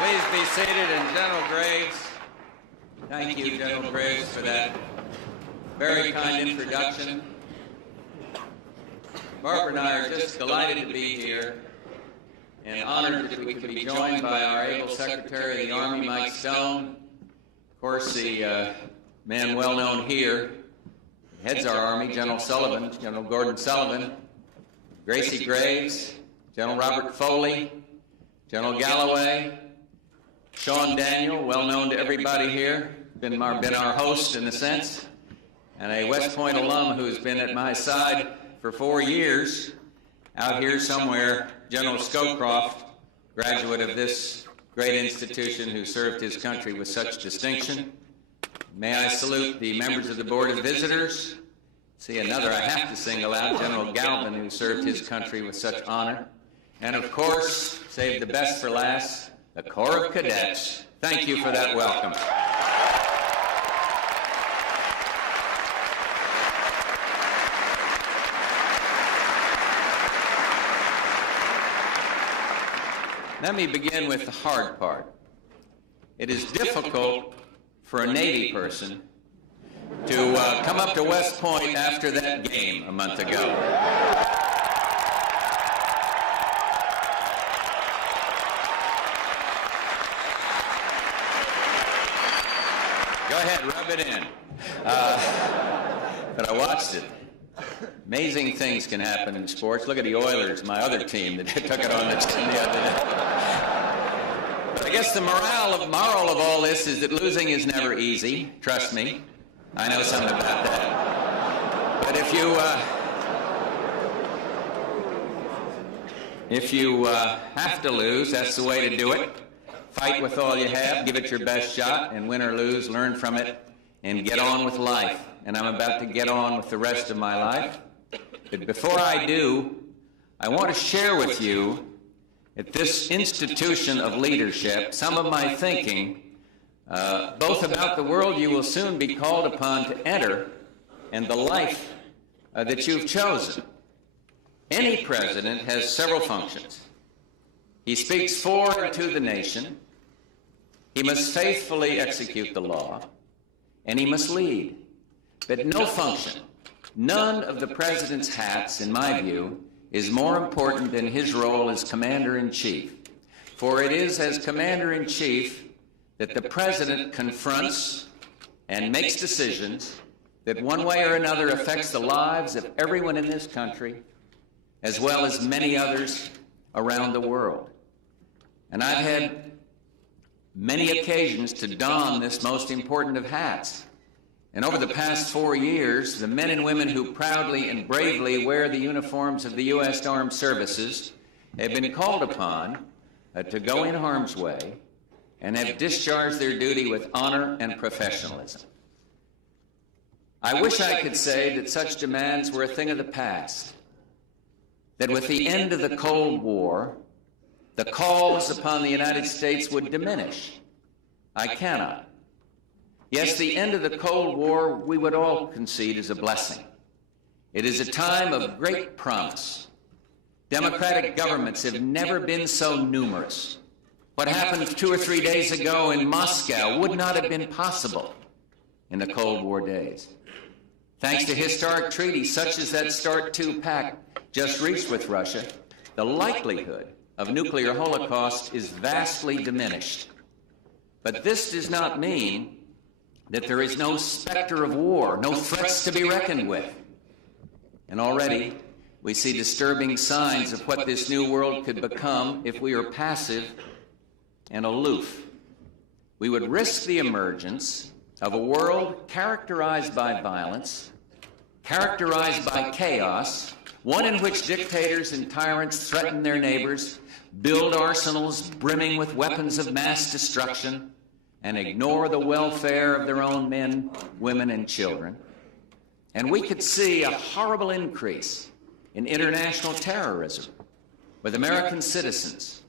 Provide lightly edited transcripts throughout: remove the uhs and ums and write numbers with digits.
Please be seated. And General Graves, thank you, General Graves, for that very kind introduction. Barbara and I are just delighted to be here and honored that we could be joined by our able Secretary of the Army, Mike Stone. Of course, the man well known here, heads our Army, General Sullivan, General Gordon Sullivan, Gracie Graves, General Robert Foley, General Galloway, Sean Daniel, well known to everybody here, been our host in a sense, and a West Point alum who's been at my side for 4 years, out here somewhere, General Scowcroft, graduate of this great institution who served his country with such distinction. May I salute the members of the Board of Visitors. See another I have to single out, General Galvin, who served his country with such honor. And of course, save the best for last, the Corps of Cadets. Thank you for that welcome. Let me begin with the hard part. It is difficult for a Navy person to come up to West Point after that game a month ago. Go ahead, rub it in. But I watched it. Amazing things can happen in sports. Look at the Oilers, my other team, that took it on the chin the other day. But I guess the moral of all this is that losing is never easy. Trust me. I know something about that. But if you have to lose, that's the way to do it. Fight with all you have, give it your best shot, and win or lose, learn from it, and get on with life. And I'm about to get on with the rest of my life. But before I do, I want to share with you, at this institution of leadership, some of my thinking, both about the world you will soon be called upon to enter and the life that you've chosen. Any president has several functions. He speaks for and to the nation. He must faithfully execute the law, and he must lead. But no function, none of the president's hats, in my view, is more important than his role as commander-in-chief. For it is as commander-in-chief that the president confronts and makes decisions that one way or another affects the lives of everyone in this country, as well as many others around the world. And I've had many occasions to don this most important of hats. And over the past 4 years, the men and women who proudly and bravely wear the uniforms of the U.S. Armed Services have been called upon to go in harm's way and have discharged their duty with honor and professionalism. I wish I could say that such demands were a thing of the past, that with the end of the Cold War, the calls upon the United States would diminish. I cannot. Yes, the end of the Cold War, we would all concede, is a blessing. It is a time of great promise. Democratic governments have never been so numerous. What happened 2 or 3 days ago in Moscow would not have been possible in the Cold War days. Thanks to historic treaties such as that START II pact just reached with Russia, the likelihood of nuclear holocaust is vastly diminished. But this does not mean that there is no specter of war, no threats to be reckoned with. And already, we see disturbing signs of what this new world could become if we are passive and aloof. We would risk the emergence of a world characterized by violence, characterized by chaos, one in which dictators and tyrants threaten their neighbors, build arsenals brimming with weapons of mass destruction, and ignore the welfare of their own men, women, and children. And we could see a horrible increase in international terrorism, with American citizens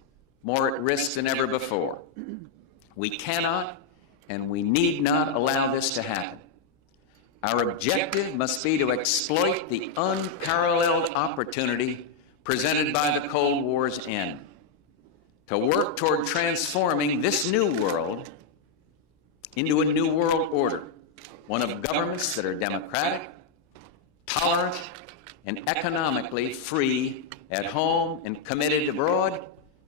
more at risk than ever before. We cannot and we need not allow this to happen. Our objective must be to exploit the unparalleled opportunity presented by the Cold War's end. to work toward transforming this new world into a new world order, one of governments that are democratic, tolerant, and economically free at home and committed abroad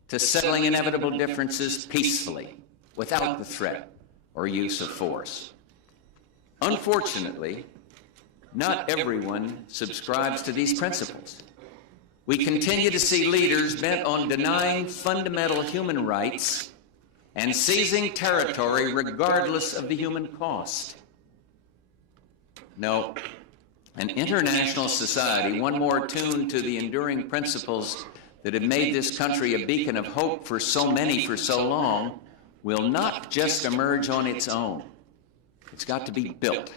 to settling inevitable differences peacefully, without the threat or use of force. Unfortunately, not everyone subscribes to these principles. We continue to see leaders bent on denying fundamental human rights and seizing territory regardless of the human cost. No, an international society, one more attuned to the enduring principles that have made this country a beacon of hope for so many for so long, will not just emerge on its own. It's got to be built.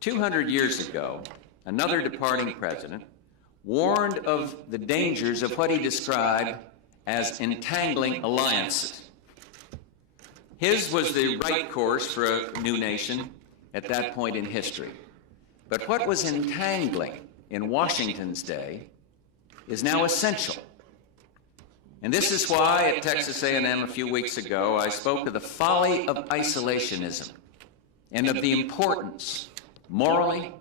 200 years ago, another departing president warned of the dangers of what he described as entangling alliances. His was the right course for a new nation at that point in history. But what was entangling in Washington's day is now essential. And this is why at Texas A&M a few weeks ago I spoke of the folly of isolationism and of the importance, morally,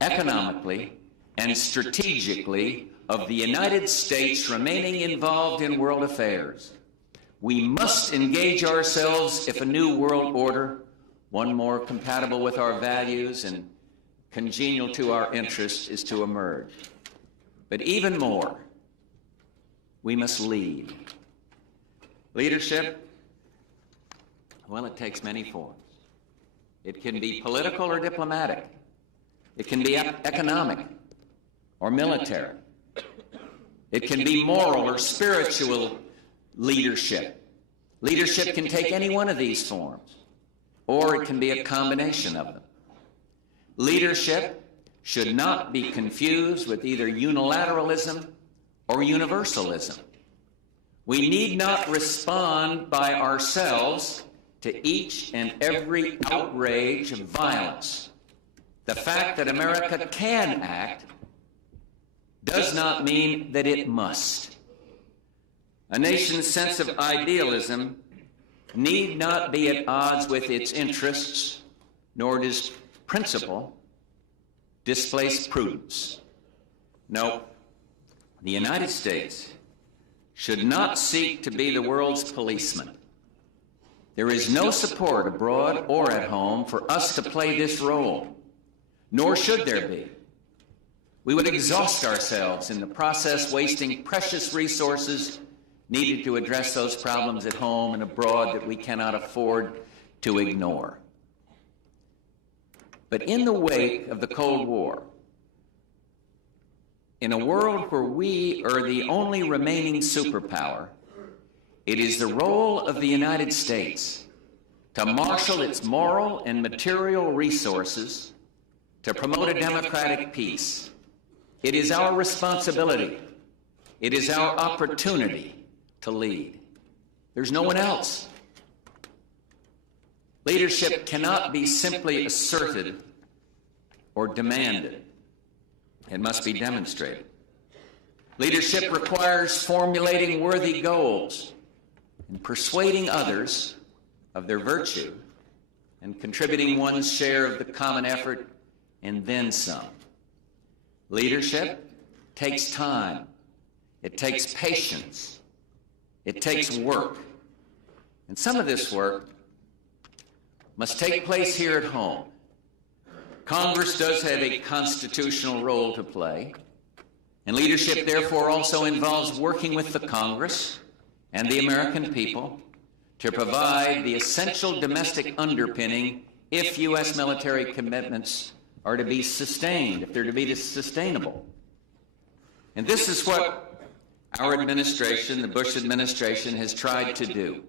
economically, and strategically, of the United States remaining involved in world affairs. We must engage ourselves if a new world order, one more compatible with our values and congenial to our interests, is to emerge. But even more, we must lead. Leadership, well, it takes many forms. It can be political or diplomatic. It can be economic or military. It can be moral or spiritual leadership. Leadership can take any one of these forms, or it can be a combination of them. Leadership should not be confused with either unilateralism or universalism. We need not respond by ourselves to each and every outrage of violence. The fact that America can act does not mean that it must. A nation's sense of idealism need not be at odds with its interests, nor does principle displace prudence. No, the United States should not seek to be the world's policeman. There is no support abroad or at home for us to play this role, nor should there be. We would exhaust ourselves in the process, wasting precious resources needed to address those problems at home and abroad that we cannot afford to ignore. But in the wake of the Cold War, in a world where we are the only remaining superpower, it is the role of the United States to marshal its moral and material resources to promote a democratic peace. It is our responsibility. It is our opportunity to lead. There's no one else. Leadership cannot be simply asserted or demanded. It must be demonstrated. Leadership requires formulating worthy goals and persuading others of their virtue and contributing one's share of the common effort and then some. Leadership takes time. It takes patience. It takes work. And some of this work must take place here at home. Congress does have a constitutional role to play, and leadership therefore also involves working with the Congress and the American people to provide the essential domestic underpinning if U.S. military commitments are to be sustained, if they're to be sustainable. And this is what our administration, the Bush administration, has tried to do.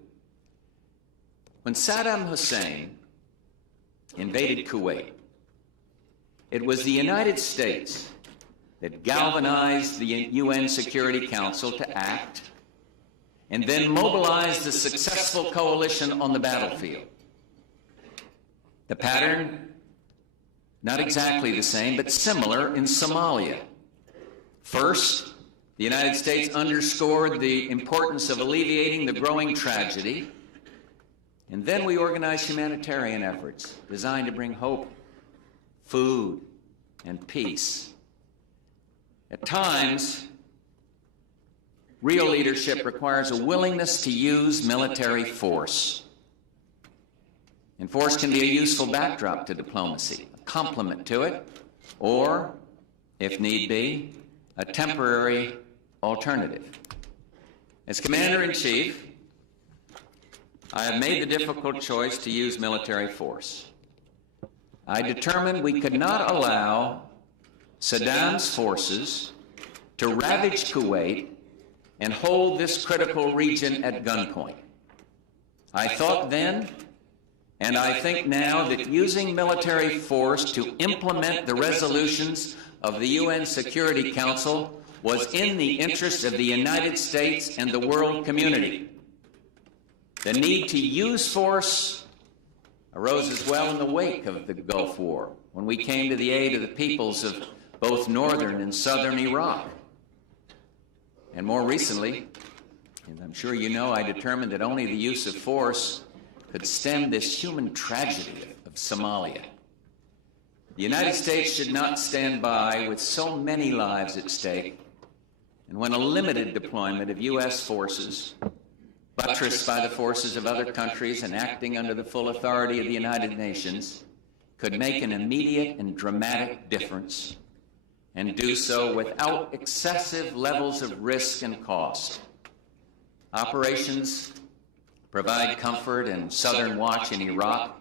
When Saddam Hussein invaded Kuwait, it was the United States that galvanized the UN Security Council to act and then mobilized the successful coalition on the battlefield. The pattern, not exactly the same, but similar in Somalia. First, The United States underscored the importance of alleviating the growing tragedy, and then we organized humanitarian efforts designed to bring hope, food, and peace. At times, real leadership requires a willingness to use military force. And force can be a useful backdrop to diplomacy, a complement to it, or, if need be, a temporary alternative. As Commander-in-Chief, I have made the difficult choice to use military force. I determined we could not allow Saddam's forces to ravage Kuwait and hold this critical region at gunpoint. I thought then, and I think now, that using military force to implement the resolutions of the UN Security Council was in the interest of the United States and the world community. The need to use force arose as well in the wake of the Gulf War, when we came to the aid of the peoples of both northern and southern Iraq. And more recently, as I'm sure you know, I determined that only the use of force could stem this human tragedy of Somalia. The United States should not stand by with so many lives at stake, and when a limited deployment of U.S. forces, buttressed by the forces of other countries and acting under the full authority of the United Nations, could make an immediate and dramatic difference, and do so without excessive levels of risk and cost. Operations Provide Comfort and Southern Watch in Iraq,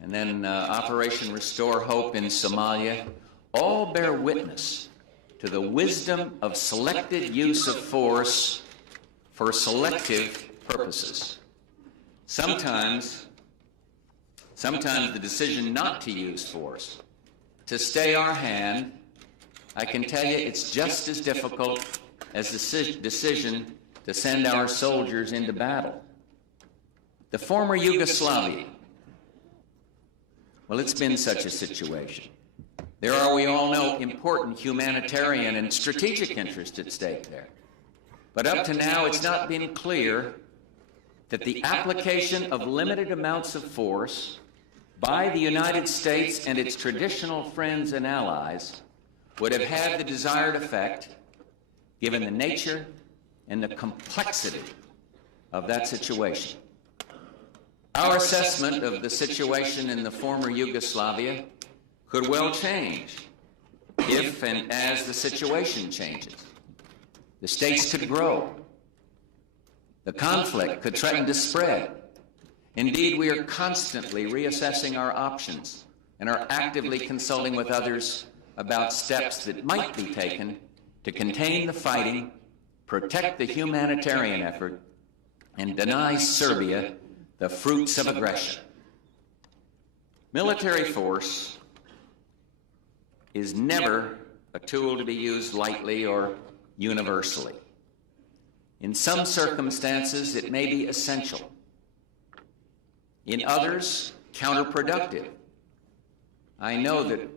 and then Operation Restore Hope in Somalia, all bear witness to the wisdom of selected use of force for selective purposes. Sometimes the decision not to use force, to stay our hand, I can tell you it's just as difficult as the decision to send our soldiers into battle. The former Yugoslavia, well, it's been such a situation. There are, we all know, important humanitarian and strategic interests at stake there. But up to now, it's not been clear that the application of limited amounts of force by the United States and its traditional friends and allies would have had the desired effect, given the nature and the complexity of that situation. Our assessment of the situation in the former Yugoslavia could well change if and as the situation changes. The states could grow. The conflict could threaten to spread. Indeed, we are constantly reassessing our options and are actively consulting with others about steps that might be taken to contain the fighting, protect the humanitarian effort, and deny Serbia the fruits of aggression. Military force is never a tool to be used lightly or universally. In some circumstances, it may be essential. In others, counterproductive. I know that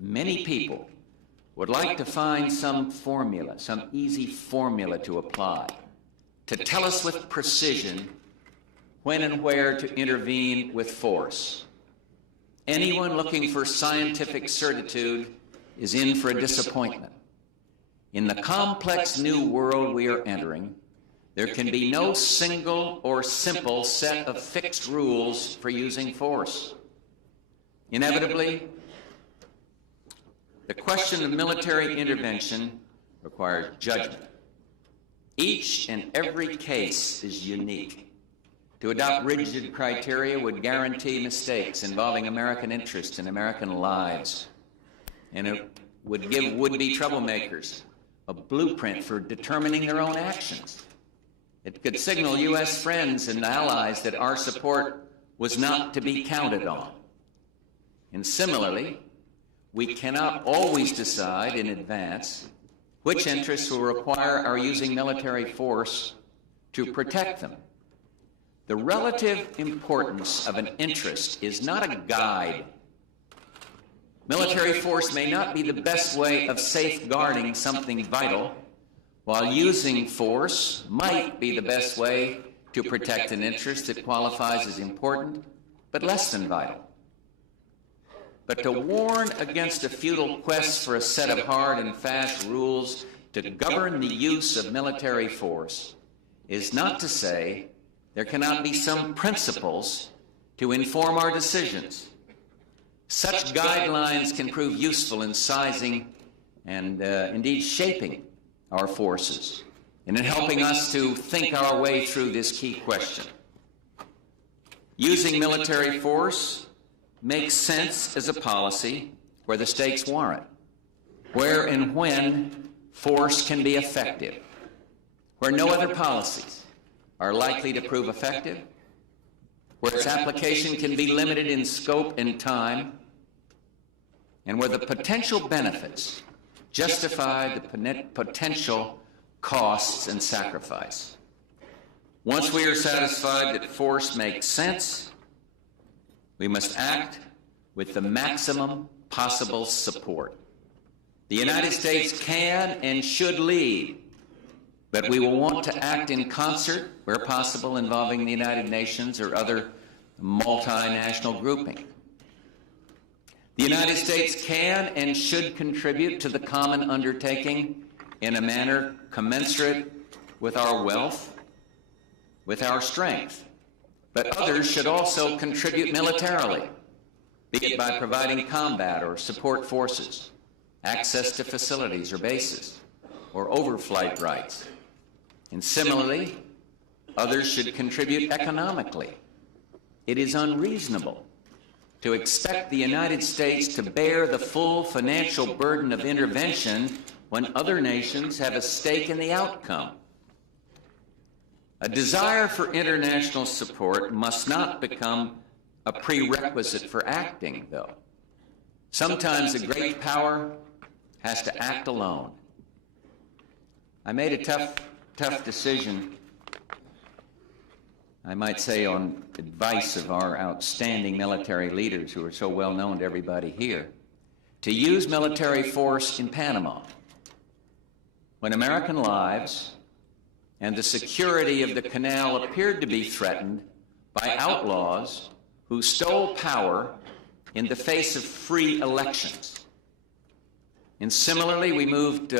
many people would like to find some formula, some easy formula to apply, to tell us with precision when and where to intervene with force. Anyone looking for scientific certitude is in for a disappointment. In the complex new world we are entering, there can be no single or simple set of fixed rules for using force. Inevitably, the question of military intervention requires judgment. Each and every case is unique. To adopt rigid criteria would guarantee mistakes involving American interests and American lives, and it would give would-be troublemakers a blueprint for determining their own actions. It could signal U.S. friends and allies that our support was not to be counted on. And similarly, we cannot always decide in advance which interests will require our using military force to protect them. The relative importance of an interest is not a guide. Military force may not be the best way of safeguarding something vital, while using force might be the best way to protect an interest that qualifies as important but less than vital. But to warn against a futile quest for a set of hard and fast rules to govern the use of military force is not to say there cannot be some principles to inform our decisions. Such guidelines can prove useful in sizing and indeed shaping our forces and in helping us to think our way through this key question. Using military force makes sense as a policy where the stakes warrant, where and when force can be effective, where no other policies are likely to prove effective, where its application can be limited in scope and time, and where the potential benefits justify the potential costs and sacrifice. Once we are satisfied that force makes sense, we must act with the maximum possible support. The United States can and should lead, but we will want to act in concert where possible involving the United Nations or other multinational grouping. The United States can and should contribute to the common undertaking in a manner commensurate with our wealth, with our strength. But others should also contribute militarily, be it by providing combat or support forces, access to facilities or bases, or overflight rights. And similarly, others should contribute economically. It is unreasonable to expect the United States to bear the full financial burden of intervention when other nations have a stake in the outcome. A desire for international support must not become a prerequisite for acting, though. Sometimes a great power has to act alone. I made a tough decision, I might say on advice of our outstanding military leaders who are so well known to everybody here, to use military force in Panama when American lives and the security of the canal appeared to be threatened by outlaws who stole power in the face of free elections. And similarly, we moved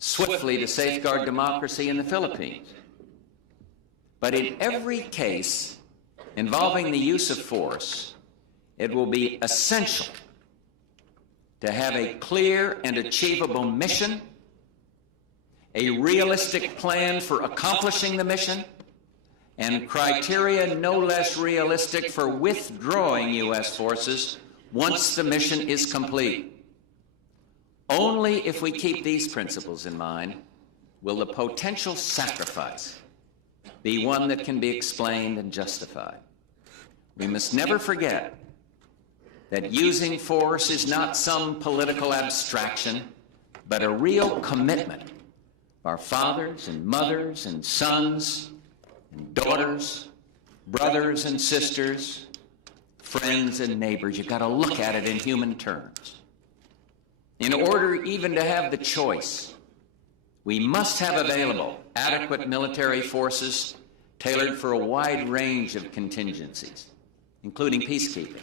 swiftly to safeguard democracy in the Philippines. But in every case involving the use of force, it will be essential to have a clear and achievable mission, a realistic plan for accomplishing the mission, and criteria no less realistic for withdrawing U.S. forces once the mission is complete. Only if we keep these principles in mind will the potential sacrifice be one that can be explained and justified. We must never forget that using force is not some political abstraction, but a real commitment of our fathers and mothers and sons and daughters, brothers and sisters, friends and neighbors. You've got to look at it in human terms. In order even to have the choice, we must have available adequate military forces tailored for a wide range of contingencies, including peacekeeping.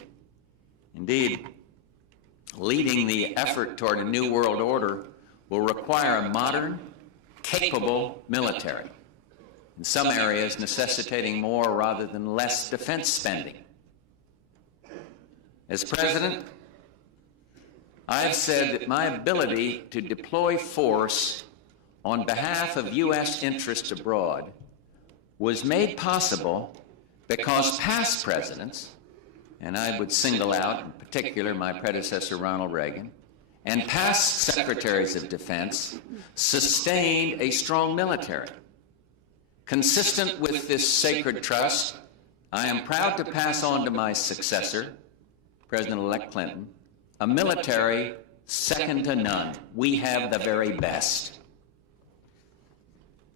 Indeed, leading the effort toward a new world order will require a modern, capable military, in some areas necessitating more rather than less defense spending. As president, I have said that my ability to deploy force on behalf of U.S. interests abroad was made possible because past presidents, and I would single out in particular my predecessor Ronald Reagan, and past secretaries of defense sustained a strong military. Consistent with this sacred trust, I am proud to pass on to my successor, President-elect Clinton, a military second to none. We have the very best.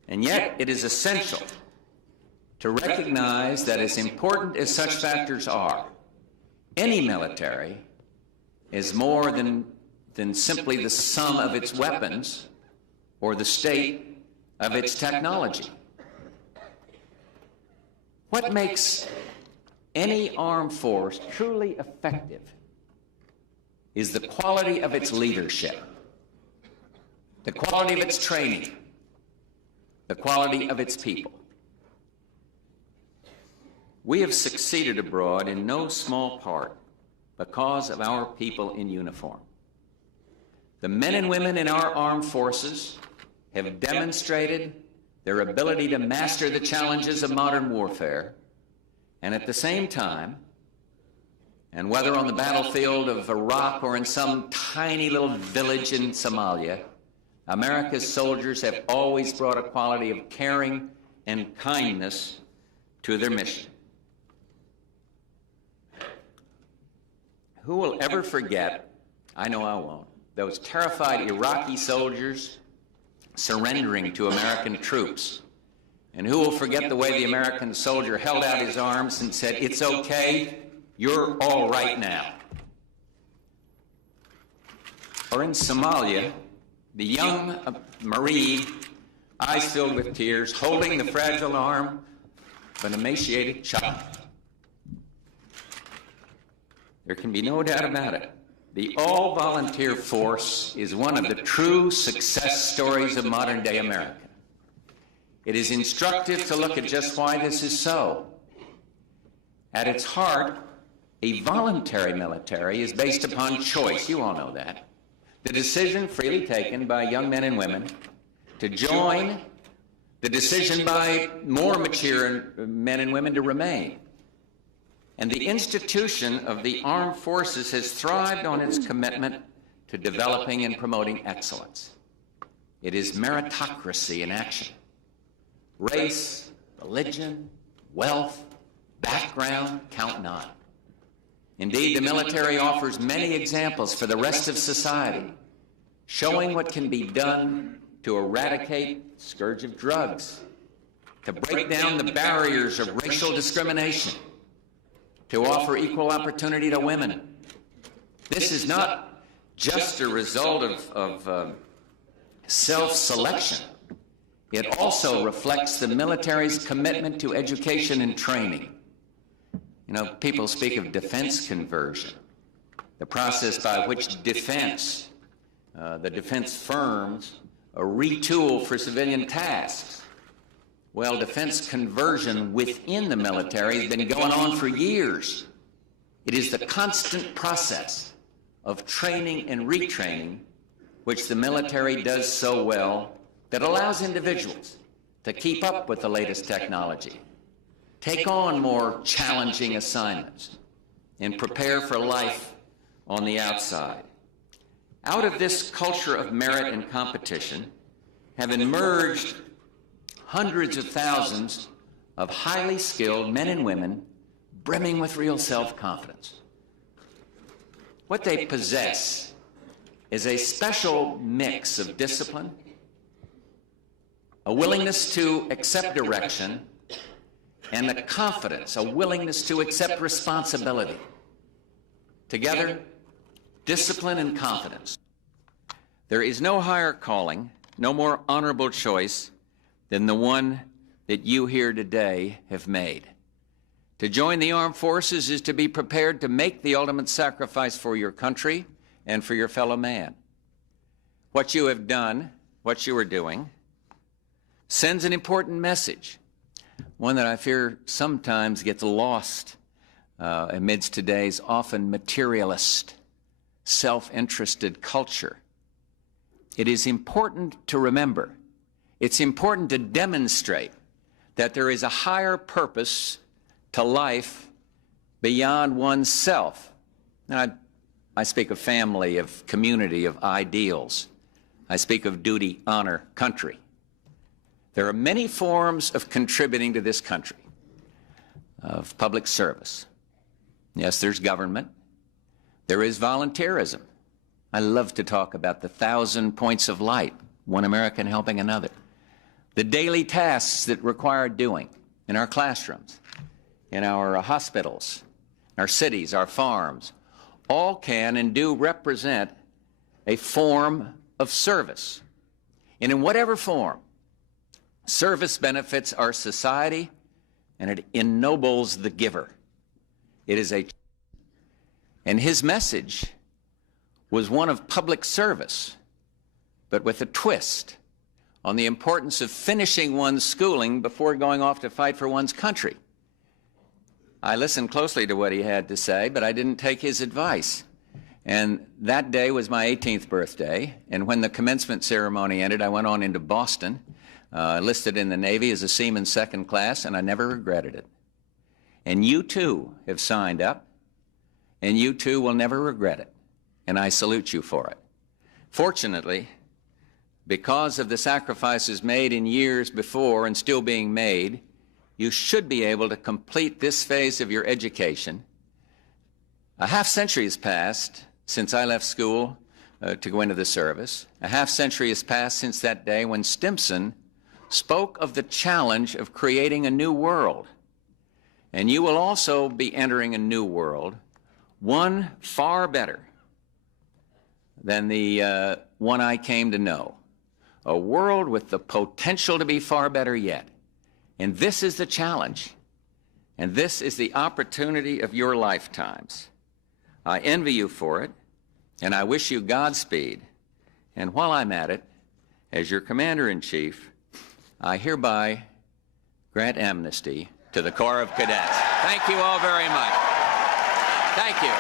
And yet, it is essential to recognize that as important as such factors are, any military is more than simply the sum of its weapons or the state of its technology. What makes any armed force truly effective is the quality of its leadership, the quality of its training, the quality of its people. We have succeeded abroad in no small part because of our people in uniform. The men and women in our armed forces have demonstrated their ability to master the challenges of modern warfare, and at the same time, and whether on the battlefield of Iraq or in some tiny little village in Somalia, America's soldiers have always brought a quality of caring and kindness to their mission. Who will ever forget, I know I won't, those terrified Iraqi soldiers surrendering to American troops? And who will forget the way the American soldier held out his arms and said, "It's okay, you're all right now"? Or in Somalia, the young Marie, eyes filled with tears, holding the fragile arm of an emaciated child. There can be no doubt about it. The all-volunteer force is one of the true success stories of modern-day America. It is instructive to look at just why this is so. At its heart, a voluntary military is based upon choice. You all know that. The decision freely taken by young men and women to join, the decision by more mature men and women to remain. And the institution of the armed forces has thrived on its commitment to developing and promoting excellence. It is meritocracy in action. Race, religion, wealth, background count not. Indeed, the military offers many examples for the rest of society, showing what can be done to eradicate the scourge of drugs, to break down the barriers of racial discrimination, to offer equal opportunity to women. This is not just a result of self-selection. It also reflects the military's commitment to education and training. You know, people speak of defense conversion, the process by which the defense firms retool for civilian tasks. Well, defense conversion within the military has been going on for years. It is the constant process of training and retraining which the military does so well that allows individuals to keep up with the latest technology, take on more challenging assignments, and prepare for life on the outside. Out of this culture of merit and competition have emerged hundreds of thousands of highly skilled men and women brimming with real self-confidence. What they possess is a special mix of discipline, a willingness to accept direction, and a confidence, a willingness to accept responsibility. Together, discipline and confidence. There is no higher calling, no more honorable choice than the one that you here today have made. To join the armed forces is to be prepared to make the ultimate sacrifice for your country and for your fellow man. What you have done, what you are doing, sends an important message, one that I fear sometimes gets lost amidst today's often materialist, self-interested culture. It is important to remember, it's important to demonstrate that there is a higher purpose to life beyond oneself. Now, I speak of family, of community, of ideals. I speak of duty, honor, country. There are many forms of contributing to this country, of public service. Yes, there's government. There is volunteerism. I love to talk about the 1,000 points of light, one American helping another. The daily tasks that require doing in our classrooms, in our hospitals, our cities, our farms, all can and do represent a form of service. And in whatever form, Service benefits our society, and it ennobles the giver. It is and his message was one of public service, but with a twist on the importance of finishing one's schooling before going off to fight for one's country. I listened closely to what he had to say, but I didn't take his advice. And that day was my 18th birthday, and when the commencement ceremony ended, I went on into Boston, enlisted in the Navy as a seaman second class, and I never regretted it. And you too have signed up, and you too will never regret it, and I salute you for it. Fortunately, because of the sacrifices made in years before and still being made, you should be able to complete this phase of your education. A half-century has passed since I left school to go into the service. A half-century has passed since that day when Stimson spoke of the challenge of creating a new world. And you will also be entering a new world, one far better than the one I came to know. A world with the potential to be far better yet. And this is the challenge. And this is the opportunity of your lifetimes. I envy you for it, and I wish you Godspeed. And while I'm at it, as your Commander-in-Chief, I hereby grant amnesty to the Corps of Cadets. Thank you all very much. Thank you.